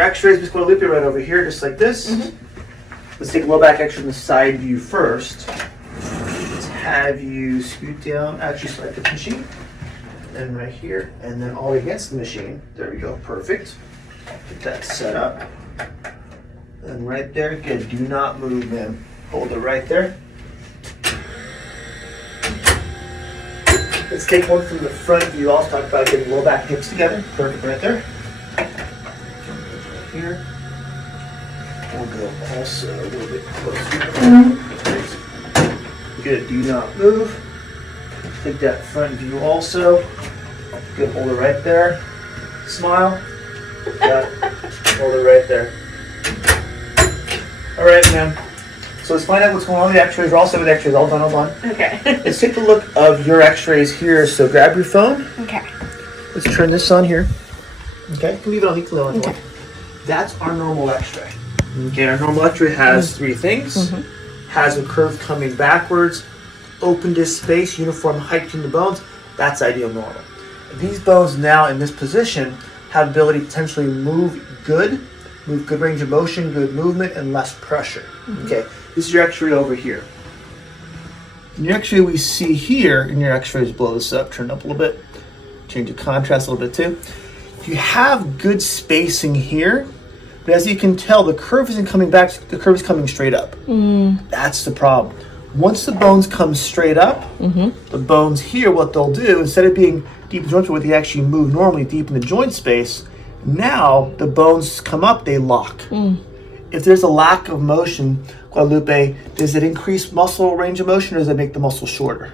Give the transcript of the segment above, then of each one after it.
your x-rays, Ms. Guadalupe, right over here, just like this. Let's take a low back x-ray from the side view first. Let's have you scoot down, actually select the machine. And right here, and then all the way against the machine. There we go, perfect. Get that set up. And right there, good, do not move, ma'am. Hold it right there. Let's take one from the front view. I'll talk about getting low back hips together. Perfect right there. Right here. We'll go also a little bit closer. Good, do not move. Take that front view also. Good, hold it right there. Smile. Got it. Hold it right there. All right, ma'am. So let's find out what's going on with the x-rays. We're all set with x-rays. All done. Okay. Let's take a look of your x-rays here. So grab your phone. Okay. Let's turn this on here. Okay. You can leave it on. You can leave it on. Okay. That's our normal x-ray. Okay. Our normal x-ray has three things. Has a curve coming backwards, open disc space, uniform height between the bones. That's ideal normal. These bones now in this position have ability to potentially move good range of motion, good movement, and less pressure. Okay. This is your x-ray over here. In your x-ray we see here, in your x-rays, blow this up, turn it up a little bit, change the contrast a little bit too. You have good spacing here, but as you can tell, the curve isn't coming back, the curve is coming straight up. That's the problem. Once the bones come straight up, the bones here, what they'll do, instead of being deep in the joint, where they actually move normally deep in the joint space, now the bones come up, they lock. If there's a lack of motion, Guadalupe, does it increase muscle range of motion, or does it make the muscle shorter?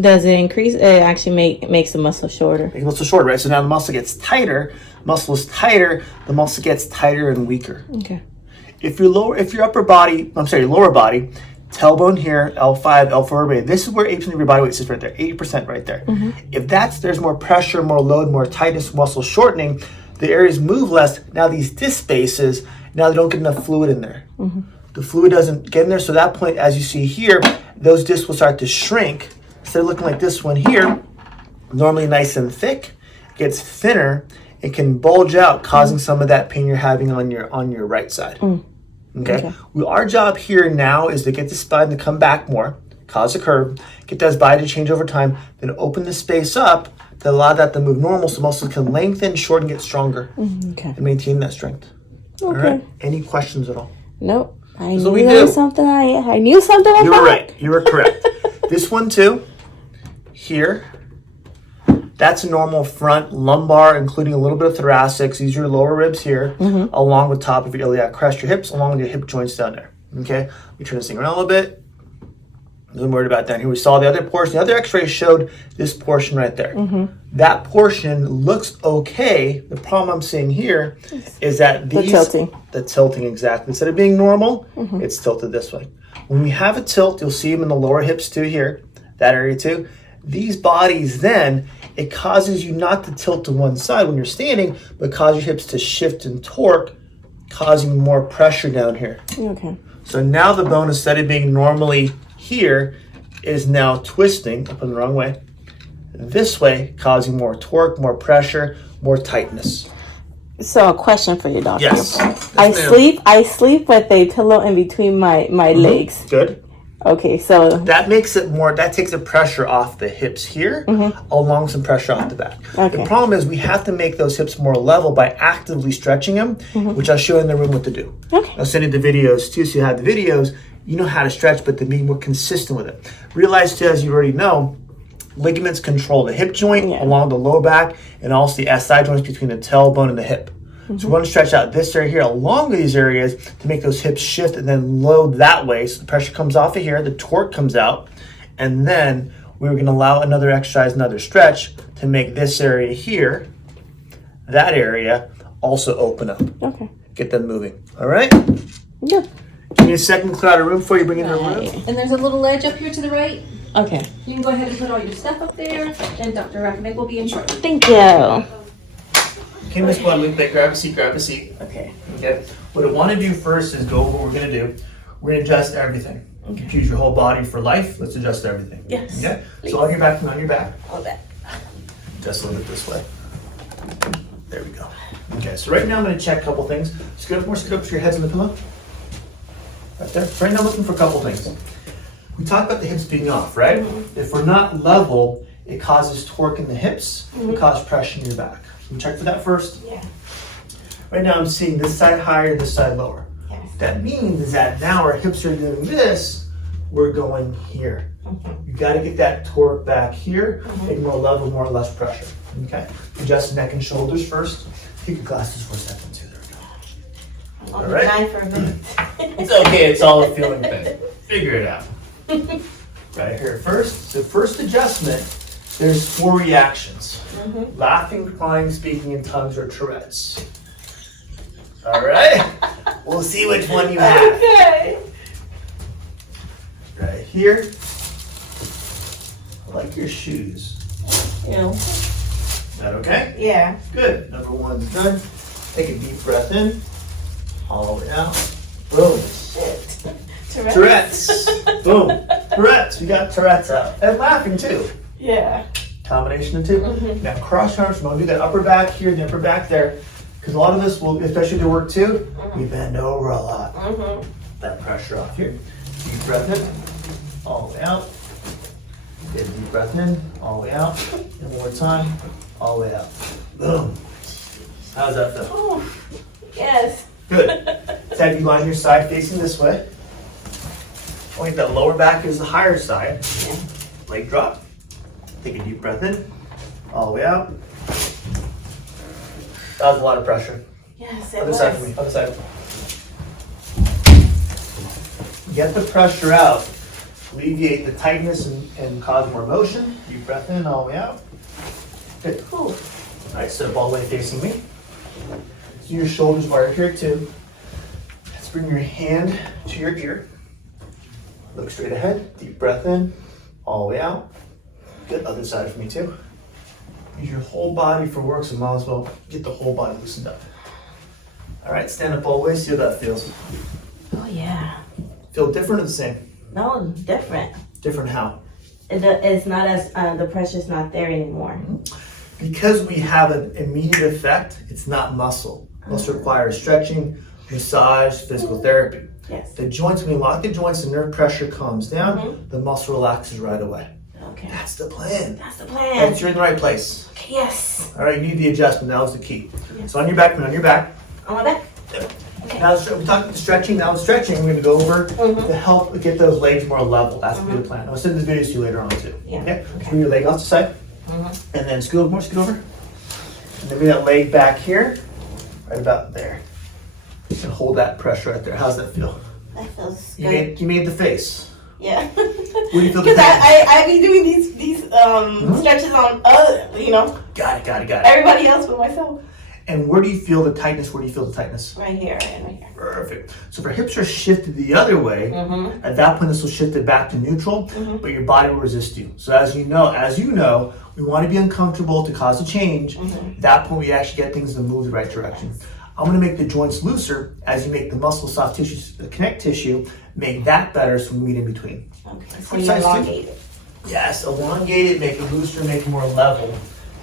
Does it increase? It actually makes the muscle shorter. Makes the muscle shorter, right? So now the muscle gets tighter. Muscle is tighter. The muscle gets tighter and weaker. Okay. If your lower body, tailbone here, L5, L4, this is where 80% of your body weight sits right there, 80% right there. If there's more pressure, more load, more tightness, muscle shortening, the areas move less. Now these disc spaces, now they don't get enough fluid in there. The fluid doesn't get in there, so at that point, as you see here, those discs will start to shrink. Instead of looking like this one here, normally nice and thick, gets thinner, it can bulge out, causing some of that pain you're having on your right side. Okay. Well, our job here now is to get the spine to come back more, cause a curve, get that body to change over time, then open the space up to allow that to move normal so muscles can lengthen, shorten, get stronger, and maintain that strength. All right. Any questions at all? Nope. I knew something. I knew something about. You were right. You were correct. This one too. Here. That's a normal front lumbar, including a little bit of thoracic. These are your lower ribs here, along with top of your iliac crest, your hips, along with your hip joints down there. Okay? Let me turn this thing around a little bit. I'm worried about that. Here we saw the other portion. The other x-ray showed this portion right there. That portion looks okay. The problem I'm seeing here is that these... The tilting, exactly. Instead of being normal, it's tilted this way. When we have a tilt, you'll see them in the lower hips too here, that area too. These bodies then, it causes you not to tilt to one side when you're standing, but cause your hips to shift and torque, causing more pressure down here. Okay. So now the bone, instead of being normally here, is now twisting, up in the wrong way, this way, causing more torque, more pressure, more tightness. So a question for you, doctor. Yes. I sleep with a pillow in between my legs. Good. Okay, so that makes it more, that takes the pressure off the hips here, along with some pressure off the back. Okay. The problem is we have to make those hips more level by actively stretching them, which I'll show you in the room what to do. Okay. I'll send you the videos too, so you have the videos, you know how to stretch, but to be more consistent with it. Realize too, as you already know, ligaments control the hip joint along the lower back, and also the SI joints between the tailbone and the hip. So we want to stretch out this area here along these areas to make those hips shift and then load that way. So the pressure comes off of here, the torque comes out, and then we're going to allow another exercise, another stretch to make this area here, that area, also open up. Okay. Get them moving. All right? Yeah. Give me a second to clear out a room for you. Bring in the room. And there's a little ledge up here to the right. Okay. You can go ahead and put all your stuff up there, and Dr. Rakovic will be in shortly. Thank you. Okay, Miss Guadalupe, grab a seat, grab a seat. Okay. Okay. What I want to do first is go over what we're going to do. We're going to adjust everything. Okay. Choose your whole body for life. Let's adjust everything. Yes. Okay? So on your back and on your back. All that. Just a little bit this way. There we go. Okay, so right now I'm going to check a couple things. Scoot up more, scoot up so your head's on the pillow. Right there. So right now I'm looking for a couple things. We talked about the hips being off, right? If we're not level, it causes torque in the hips, it causes pressure in your back. So we check for that first. Yeah. Right now I'm seeing this side higher, this side lower. Yes. That means that now our hips are doing this, we're going here. You got to get that torque back here, make more level, more or less pressure. Okay. Adjust neck and shoulders first. Take your glasses for a second too. There we go. I'll All right. die for a minute. It's okay. It's all a feeling thing. Figure it out. Right here first. So first adjustment. There's 4 reactions: laughing, crying, speaking in tongues, or Tourette's. All right. We'll see which one you have. Okay. Right here. I like your shoes. You know. Is that okay? Yeah. Good. Number 1's done. Take a deep breath in. All the way out. Boom. Shit. Tourette's. Boom. Tourette's. You got Tourette's out. And laughing too. Yeah. Combination of 2. Now cross your arms. We're going to do that upper back here, the upper back there. Because a lot of this will, especially to work too, we bend over a lot. That pressure off here. Deep breath in. All the way out. Get a deep breath in. All the way out. And one more time. All the way out. Boom. How's that feel? Oh, yes. Good. So have you lie on your side facing this way. I think that lower back is the higher side. Yeah. Leg drop. Take a deep breath in. All the way out. That was a lot of pressure. Yes, it Other was. side for me. Other side. Get the pressure out. Alleviate the tightness and cause more motion. Deep breath in. All the way out. Good. All right, sit up all the way facing me. So your shoulders are here too. Let's bring your hand to your ear. Look straight ahead. Deep breath in. All the way out. Good. Other side for me too. Use your whole body for work, so might as well get the whole body loosened up. All right, stand up all the way. See how that feels. Oh, yeah. Feel different or the same? No, different. Different how? It's not as, the pressure's not there anymore. Because we have an immediate effect, it's not muscle. Muscle requires stretching, massage, physical therapy. Yes. The joints, when you lock the joints, the nerve pressure comes down, the muscle relaxes right away. Okay. That's the plan. That's the plan. You're in the right place. Okay, yes. All right, you need the adjustment. That was the key. So on your back, on your back. On my back? Now we talked about stretching. Now stretching, we're going to go over to help get those legs more level. That's the good plan. I'll send this video to you later on too. Yeah. Okay. So bring your leg off the side, and then scoot over more. Scoot over, and then bring that leg back here, right about there, and hold that pressure right there. How's that feel? That feels You good. made the face. Yeah. What do you feel? Because I be doing these stretches on other, Got it. everybody else but myself. And where do you feel the tightness? Where do you feel the tightness? Right here and right here. Perfect. So if our hips are shifted the other way, at that point this will shift it back to neutral, but your body will resist you. So as you know, we want to be uncomfortable to cause a change. At that point we actually get things to move the right direction. I'm going to make the joints looser as you make the muscle, soft tissues, the connect tissue, make that better so we meet in between. Okay, so Which you size elongate it. Yes, elongate it, make it looser, make it more level,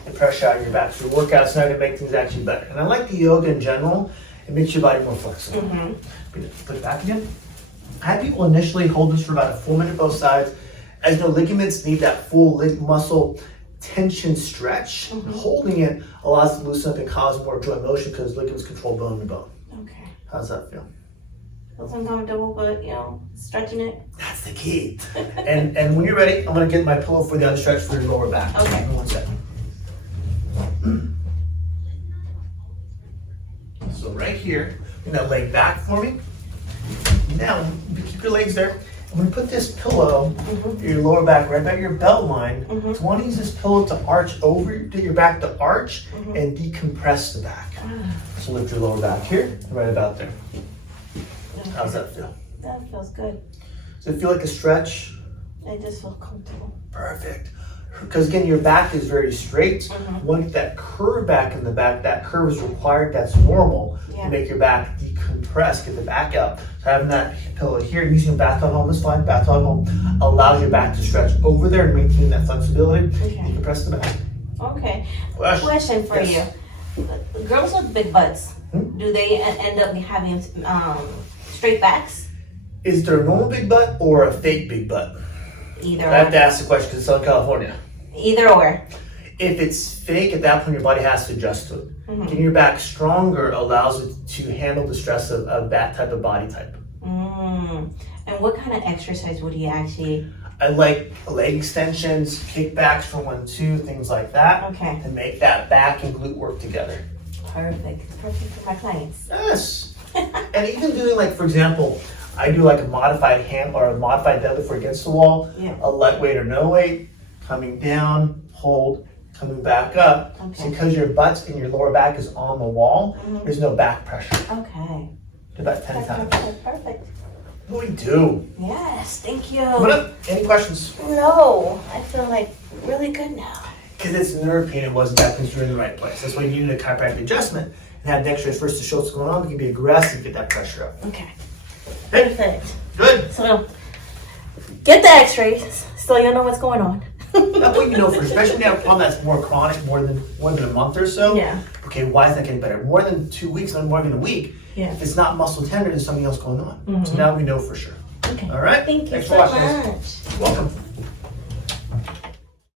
and pressure out your back. So your workout's not going to make things actually better. And I like the yoga in general. It makes your body more flexible. Put it back again. I had people initially hold this for about a full minute both sides. As you know, ligaments need that full muscle tension stretch. Holding it allows it to loosen up and cause more joint motion because ligaments control bone to bone. Okay. How's that feel? Feels uncomfortable, but stretching it. That's the key. and when you're ready, I'm going to get my pillow for the other stretch for your lower back. Okay. Give me 1 second. So right here, bring that leg back for me. Now, keep your legs there. I'm going to put this pillow your lower back right about your belt line. So I want to use this pillow to arch over to your back, to arch and decompress the back. So lift your lower back here, right about there. How's that feel? That feels good. Does it feel like a stretch? I just feel comfortable. Perfect. Because again, your back is very straight. You want to get that curve back in the back. That curve is required. That's normal to make your back decompress, get the back out. So having that pillow here, using a bathtub home is fine. Bathtub home allows your back to stretch over there and maintain that flexibility. Decompress the back. Okay. Question for you. Girls with big butts, do they end up having straight backs? Is there a normal big butt or a fake big butt? Either I have to ask the question because it's Southern California. Either or. If it's fake, at that point your body has to adjust to it. Getting your back stronger allows it to handle the stress of that type of body type. And what kind of exercise would you actually? I like leg extensions, kickbacks for 1-2, things like that. Okay. To make that back and glute work together. Perfect for my clients. Yes. And even doing, like, for example, I do like a modified hand or a modified deadlift where against the wall, a lightweight or no weight, coming down, hold, coming back up. Okay. So because your butt and your lower back is on the wall, there's no back pressure. Okay. Do about 10 times. Perfect. What do we do? Yes, thank you. What up? Any questions? No, I feel like really good now. Because it's nerve pain, it wasn't that because you're in the right place. That's why you need a chiropractic adjustment and have the x-rays first to show what's going on. We can be aggressive, get that pressure up. Okay. Hey, Perfect. good. So, get the x-rays so you'll know what's going on. That's what you know for, especially when you have a problem that's more chronic, more than a month or so. Yeah. Okay, why is that getting better? More than 2 weeks, not more than a week. Yeah. If it's not muscle tender, there's something else going on. So now we know for sure. Okay. All right? Thank you Thanks so for watching. much. You're welcome.